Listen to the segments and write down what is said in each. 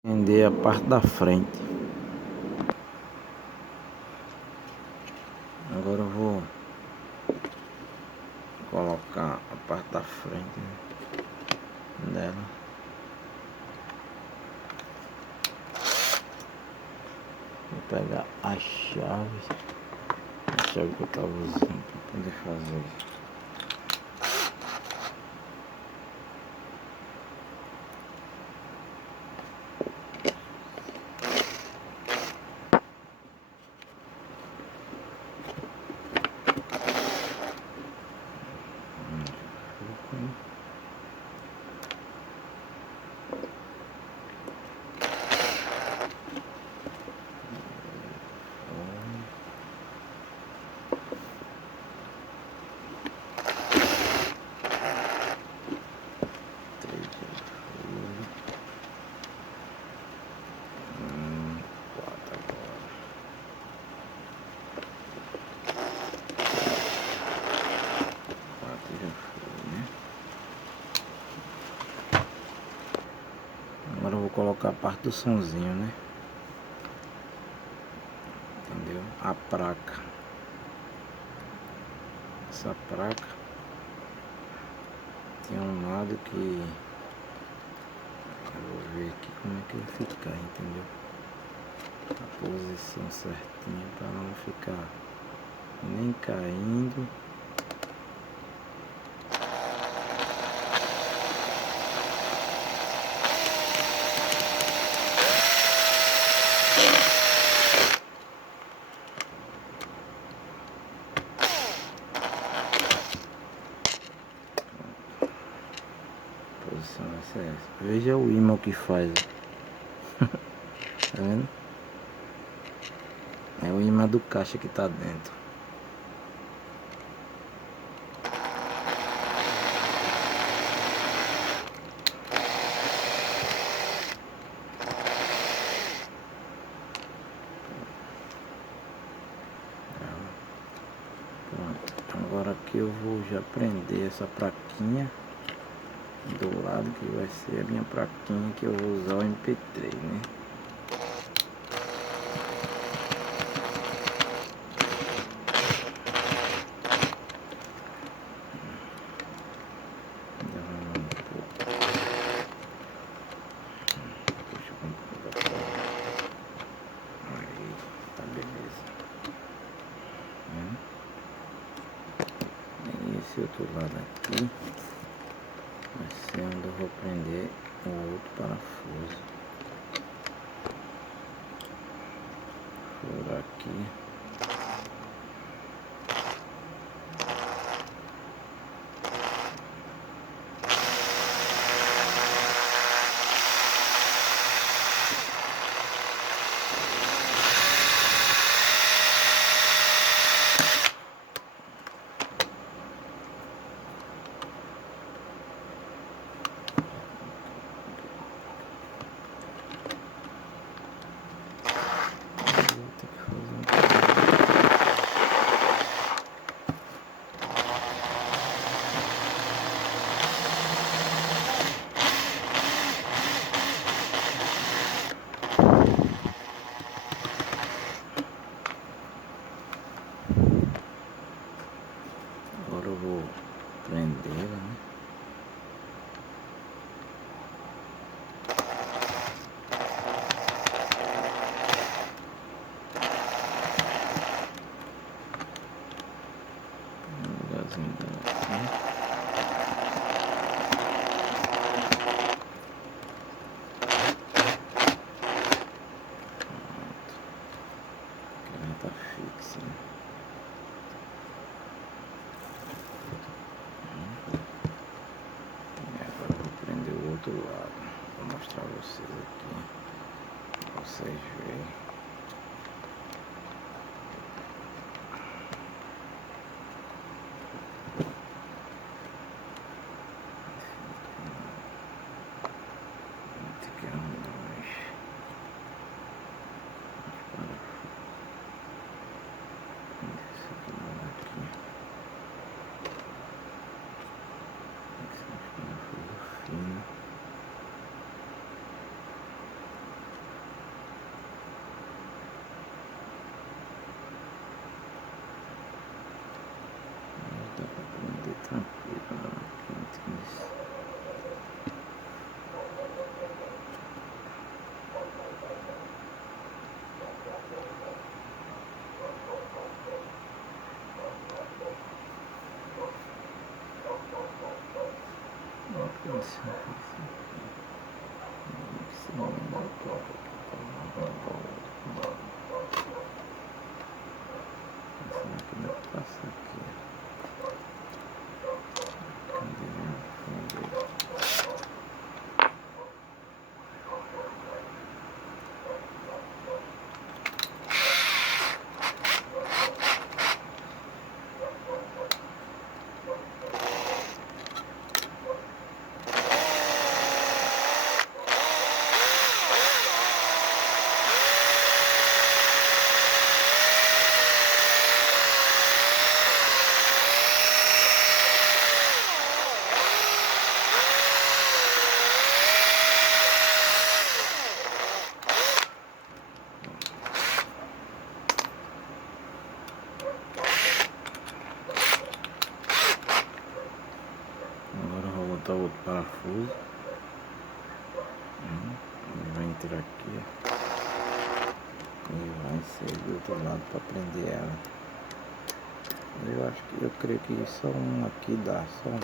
Prender a parte da frente. Agora eu vou colocar a parte da frente dela. Vou pegar a chave que eu tava usando para poder fazer isso. Agora eu vou colocar a parte do sonzinho, né? Entendeu? A placa. Essa placa tem um lado que eu vou ver aqui como é que vai ficar, entendeu? A posição certinha para não ficar nem caindo. A posição vai ser essa. Veja o ímã que faz. Tá vendo? É o ímã do caixa que tá dentro. Pronto. Agora aqui eu vou já prender essa plaquinha do lado, que vai ser a minha plaquinha que eu vou usar o MP3, né? Aí, tá beleza. E esse outro lado aqui vai ser onde eu vou prender o outro parafuso. Por aqui. Agora eu vou prendê-la, né? Um lugarzinho dela aqui. Ela tá fixa, né? E agora eu vou prender o outro lado. Vou mostrar a vocês aqui, pra vocês verem. Deixa eu ver isso aqui. Isso não dá pra... Essa máquina passa aqui. Cadê? Agora vou botar o outro parafuso. Ele vai entrar aqui e vai ser do outro lado para prender ela. Eu creio que só um aqui dá, só um.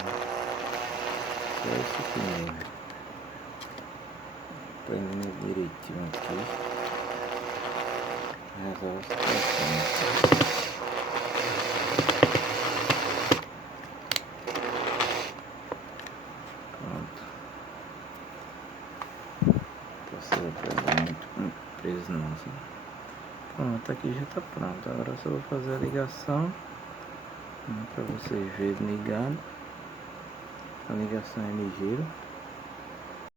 Só esse aqui mesmo. Prendendo direitinho aqui. Resolve a situação. Você vai pegar muito preso não, sabe? Pronto, aqui já tá pronto. Agora eu só vou fazer a ligação para vocês verem ligado. A ligação é ligeira.